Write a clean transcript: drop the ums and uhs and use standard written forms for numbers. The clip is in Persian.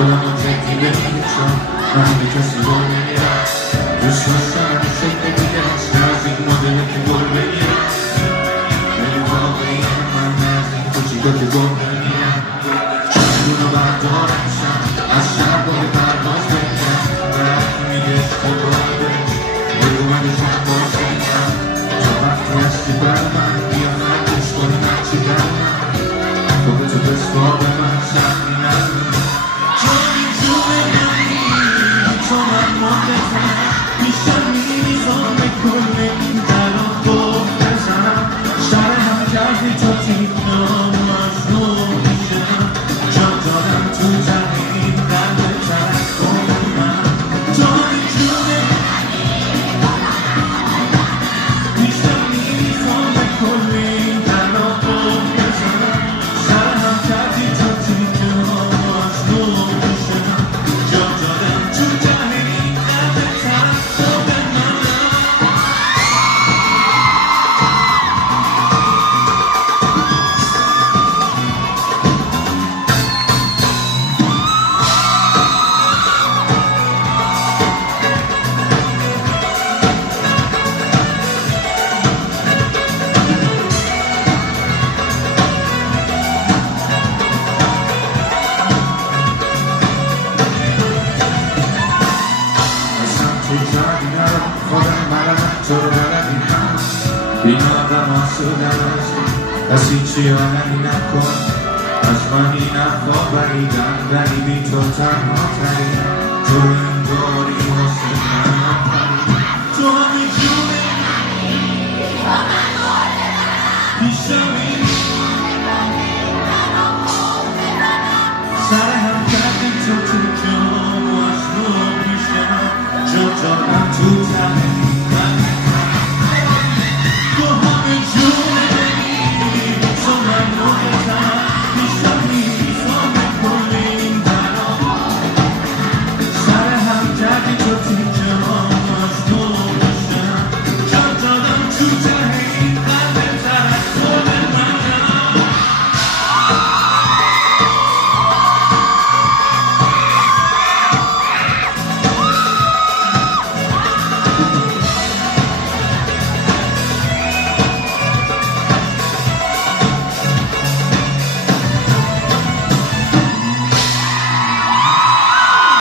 خودم رو جدی بمیشم من به کسی گل نمیرم دوست داشتم این شکل دیگه هست از این مدله که گل بگیرم ولی واقعی من از این کوچیکا که گل نمیرم چندونو بردارم شم از شب باید پرواز بکنم برای میگه اشتباهه بگو من چند باز بکنم تا وقتی هستی بر من بیا من گوش کنی من چی در من تو به تو بسپار به من سختی نداری تو میتونه نمی تو من مدتم میشم میریزم به کل این درام گفت بزنم شر هم کردی تا تیکنام مجنون میشم جان دادم تو زمین قلب ترک کن من تو میتونه میشم میریزم به کل این درام گفت بزنم شر هم کردی تا تیکنام مجنون میشم جان دادم تو زمین قلب ترک کن من خودم بلدم تو رو بلدی هست بیمارم آسودم هستی پس هیچی آدمی نکن از من این افا بریدم ولی بی تو تنها ترین تو این